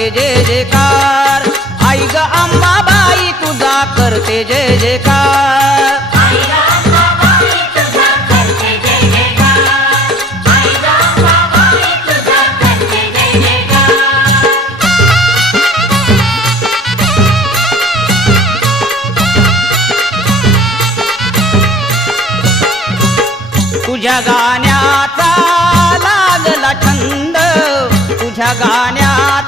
करते जय जयकार, आई ग अंबाबाई तुझा करते जय जयकार। तुझ्या गाण्याचा लागला छंद, तुझ्या गाण्याचा